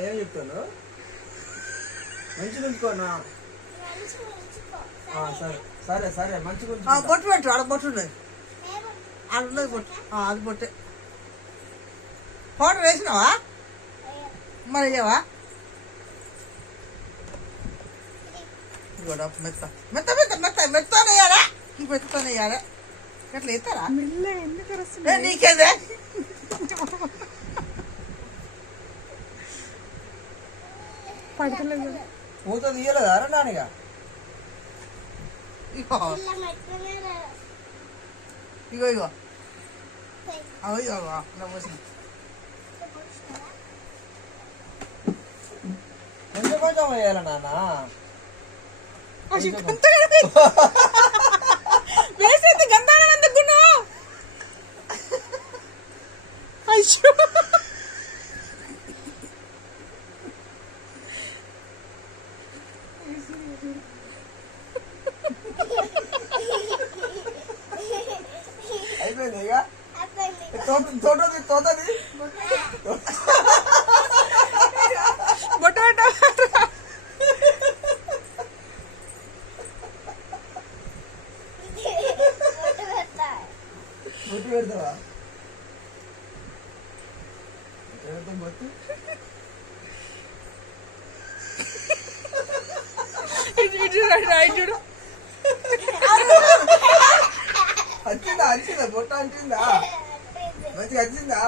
ఏం చెప్తాను మంచిగా ఉంచుకోనా సరే సరే సరే మంచిగా బొట్టు పెట్టు ఆడ బొట్టు ఉన్నది అన్నది బొట్టు అది బొట్టే పౌడర్ వేసినావా మరి అయ్యావా ఇగోడా మెత్త మెత్త మెత్త మెత్త మెత్తనే వేయాలా మెత్తనే వేయాలా అట్లా వేస్తారా నీకేదే మూత తీయలేదా అరే నానిగా ఇగో ఇగో ఇగో అవి ఇగో ఇలా పోసిన కొంచెం కొంచెం వేయాలి నాన్న వేసేది గంధానం ఎందుకున్నా అయ్యో అయిపోయింది ఇక తోటది తోటది బొట్ట బొట్టు పెడతావా పెడతాం బొట్టు చూడు వచ్చిందా వచ్చిందా బొట్ట వచ్చిందా మంచిగా వచ్చిందా